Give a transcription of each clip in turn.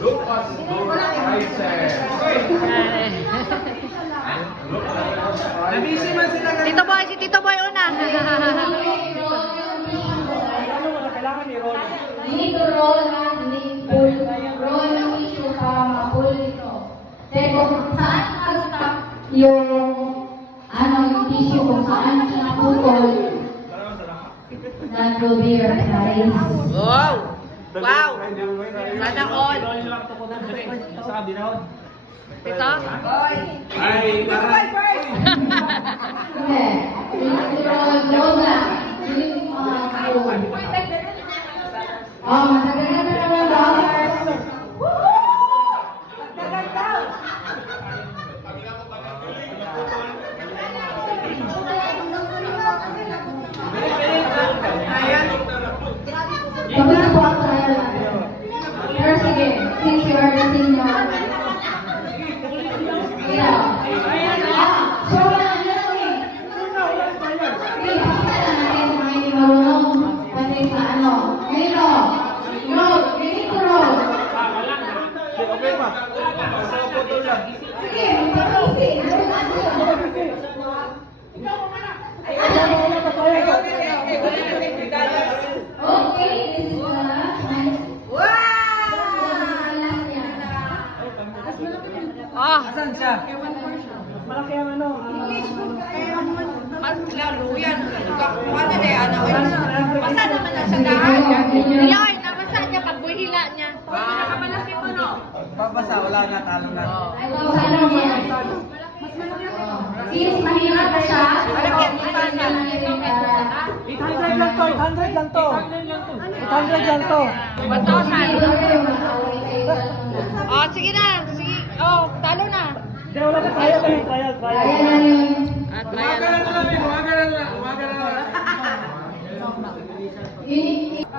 Lucas Rises. Nabisi man sila. Tito Boy, si Tito Boy una. You need to roll ha, hindi pull. Roll ng tissue para ma-pull ito. Then kung saan nag-stop yung yung tissue, kung saan siya naputol, that will be your prize. Wow! Wow! Sana all. Tito? Ay, Okay. You need to roll na. You need to roll. Matagal na ng dollars. Tapos na po ang trial natin. Pero sige, since you are the senior. So wala na lang eh. Sige, pakita na natin kung hindi marunong. Pati sa ganito. Roll, ganito roll. Sige, magpapisi. Okay, this is the last one. Oh, Asan siya? Malaki ang basa naman na siya daan. Lord, nabasa niya pag buhila niya. Nakamalaki po, no? Babasa, wala na, talo na. Since mahirap na siya, 800 lang to, 800 lang to. 800 lang to. 1,000. Oh, sige na. Sige. Oh, talo na. Hindi, wala na, trial.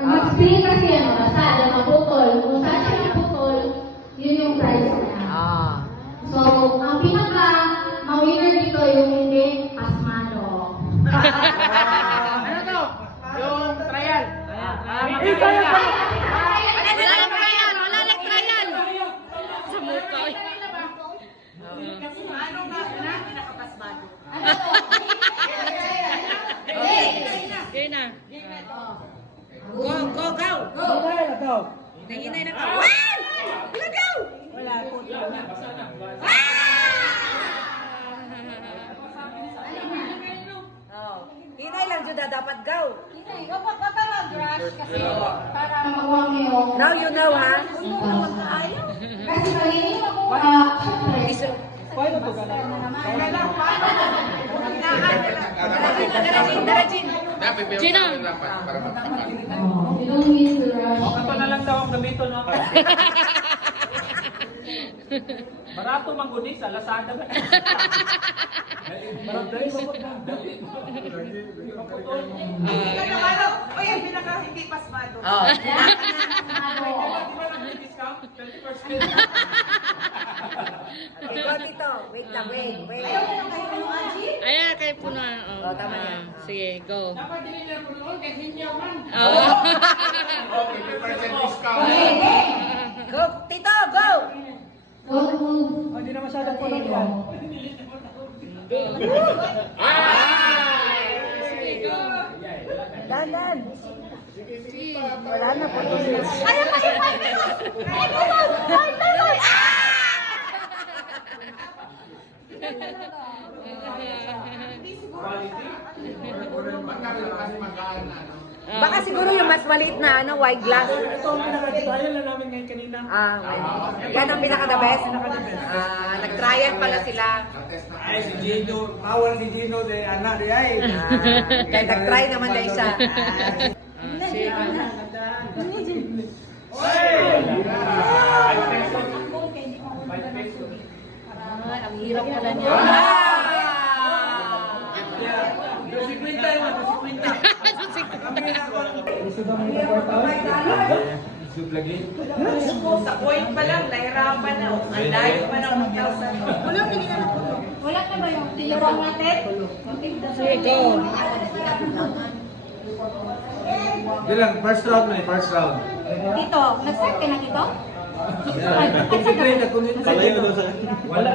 mag-explain kasi basta, maputol. Kung saan siya naputol, yun yung price niya. So, ang pinaka-mawinner dito yung hindi pasmado. Ano to? Yung trial. Wala lang trial. Wala lang trial. Sa mukha. Okay na. Go, go, go. Trial na to. Nahinay na ka. Wow! Go! Wala po. Hinay lang Juda dapat go. Para makuha mo yung... Now you know ha. Kasi pag-inig ako, syempre, Paano to gala? Gina. you don't need to rush. Ito na lang daw ang gamiton mo. Barato mangguni sa Lazada ba? Barato ay Ikaw dito. Wait lang, wait. Ayan, kayo po na. Oh, tama yan. Sige, go. Oh. Okay, 50% discount. Go, Tito, go! Don't move. Hindi na masyadong puno yan. Dahan. Wala na po. Kaya kasi Baka siguro yung mas maliit na wide glass. Ito ang pinaka-trial na namin ngayon kanina. Yan ang pinaka-the best. Nag-trial pala sila. Ay, si Gino. Bawal si Gino de anak de ay. Kaya nag-try naman dahil siya. sige. Ang hirap pala niya. Sa point pa lang, nahirapan na. Ang layo pa ng 1,000. Wala na ba yung tilawang natin? Sige, go. Bilang, first round na first round. Dito, nag-start ka na dito? Wala.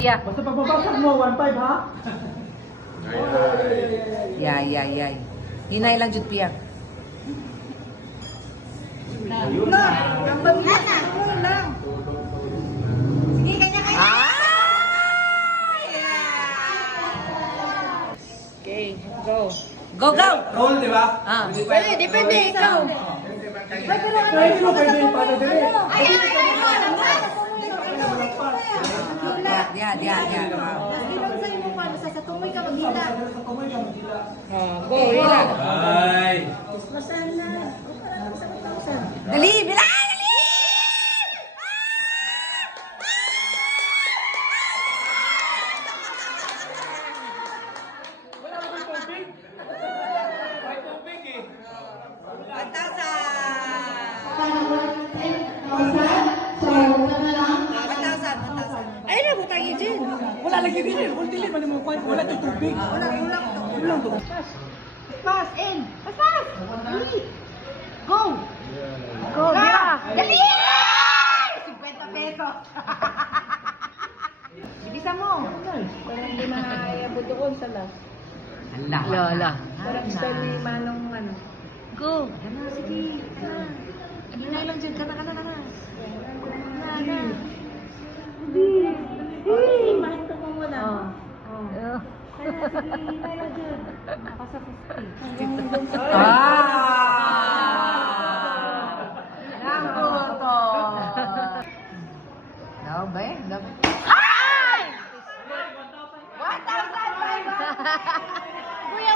Yeah. Basta pagbabasag mo, 1.5 ha? Yay. Hinay lang jud piyak. Sige, kanya-kanya. Okay, go. Go! Roll, di ba? Ah. Depende, ikaw. Pwede mo, pwede yung paano din. Yeah. Tumoy ka maghila. Go, hila. Ay. Dali, bilang! Dali! Sana 10,000. So, kami lang. Ay, nabutang yun dyan. Wala lagi din eh. Ultili, mali mo kwan. Wala ito tubig. Ulang to. Pass, in. Pass. Dali. Go. Go, Mira. Dali! 50 pesos. Bilisan mo. Para hindi maayabot doon sa last. Ala. Parang style ni Manong ano. Go. Ano, sige. Hinay lang dyan. Kana. Mahintay mo muna. Ako sa 50. Nabuto. Daw ba eh? Ay! 1,500! Kuya,